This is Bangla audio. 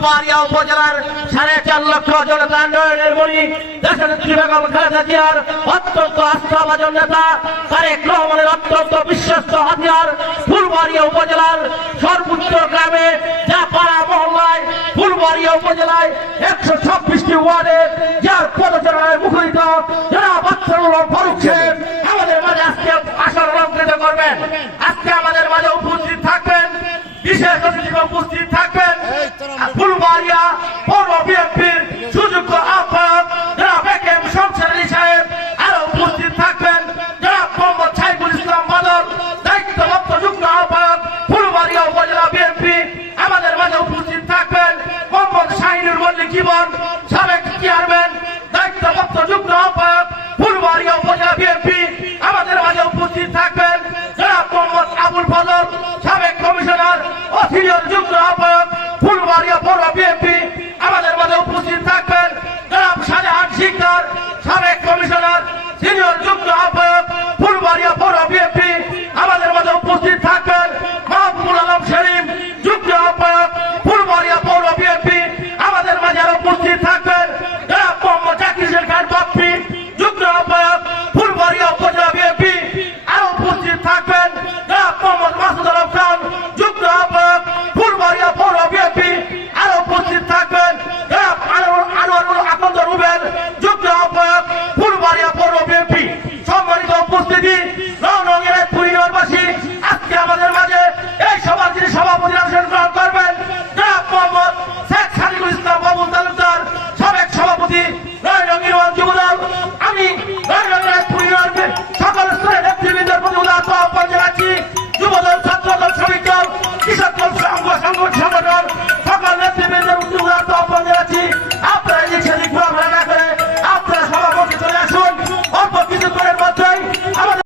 ফুলবাড়িয়া উপজেলার 4.5 লক্ষ জনতা উন্নয়নের মণি দেশনেত্রী বেগম খালেদা জিয়ার অত্যন্ত আস্থাভাজন নেতা তারেক রহমানের অত্যন্ত বিশ্বস্ত হাতিয়ার ফুলবাড়িয়া উপজেলার সর্বোচ্চ গ্রামে যা পাড়া মহল্লায় ফুলবাড়িয়া উপজেলায় 126টি ওয়ার্ডে যার পদচারণায় মুখরিত যারা বাচ্চার ফারুক সাহেব আমাদের মাঝে আজকে আসর অলঙ্কৃত করবেন। আজকে আমাদের মাঝে উপস্থিত থাকবেন, বিশেষ অতিথি উপস্থিত থাকবেন ফুলবাড়িয়া পৌর বিএনপির সুযোগ্য আহ্বায়ক যারা বেগম শমশের আলী সাহেব, আরো উপস্থিত থাকবেন যারা মোহাম্মদ সাইফুল ইসলাম বাদল দায়িত্বপ্রাপ্ত যুগ্ম আহ্বায়ক ফুলবাড়িয়া উপজেলা বিএনপি। আমাদের মাঝে উপস্থিত থাকবেন মোহাম্মদ শাহিনুর মল্লিক জীবন সাবেক চেয়ারম্যান দায়িত্বপ্রাপ্ত যুগ্ম আহ্বায়ক ফুলবাড়িয়া উপজেলা বিএনপি। আমাদের মাঝে উপস্থিত থাকবেন জনাব মোহাম্মদ আবুল ফজল সাবেক কমিশনার ও সিনিয়র যুগ্ম আহ্বায়ক ফুলবাড়িয়া পৌর বিএনপি। আমাদের মাঝে উপস্থিত থাকবেন জনাব শাহজাহান শিকদার সাবেক কমিশনার সিনিয়র যুগ্ম আহ্বায়ক ফুলবাড়িয়া